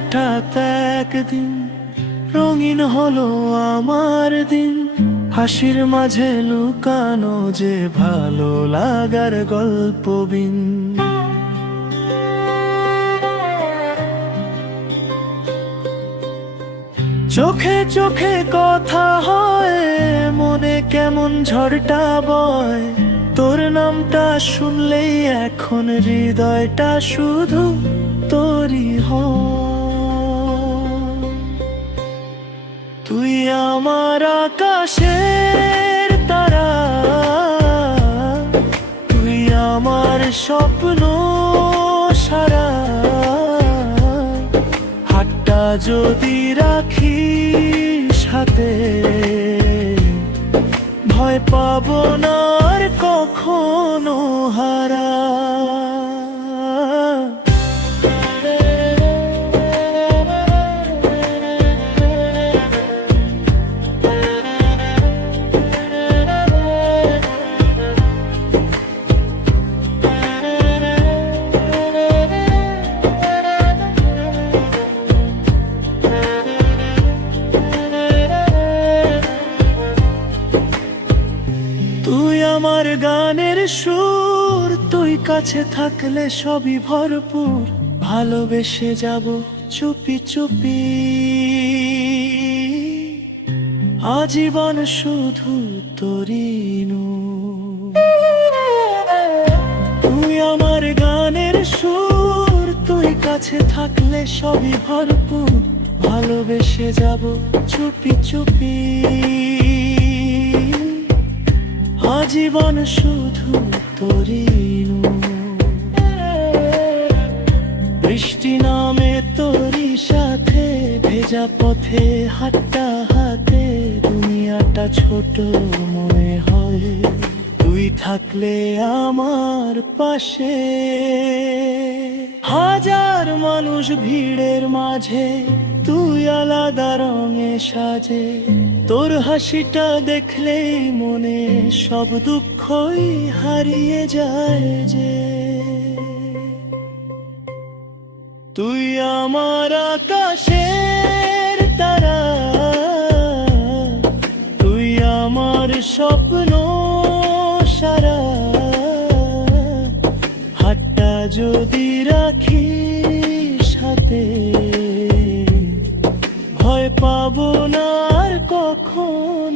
হঠাৎ একদিন রঙিন হলো আমার দিন। হাসির মাঝে লুকানো যে ভালো লাগার গল্প বিন। চোখে চোখে কথা হয়, মনে কেমন ঝড়টা বয়। তোর নামটা শুনলেই এখন হৃদয়টা শুধু তোরই হয়। তুই আমার আকাশের তারা। তুই আমার স্বপ্ন সারা। হাটটা যদি রাখিস সুর, তুই কাছে থাকলে সবই ভরপুর। ভালোবেসে যাব চুপি চুপি। আজীবন শুধু তোরিনু তুই আমার গানের সুর, তুই কাছে থাকলে সবই ভরপুর। ভালোবেসে যাব চুপি চুপি। আজীবন শুধু তোরিনু বৃষ্টি নামে তোরই সাথে ভেজা পথে হাট্টা হাতে দুনিয়াটা ছোট মনে হয়। তুই থাকলে আমার পাশে। হাজার মানুষ ভিড়ের মাঝে তুই আলাদা রঙে সাজে। তোর হাসিটা দেখলেই মনে সব দুঃখই হারিয়ে যায় যে। তুই আমার আকাশের তারা। তুই আমার স্বপ্ন সারা। হাতটা যদি রাখিস পাবো কখন?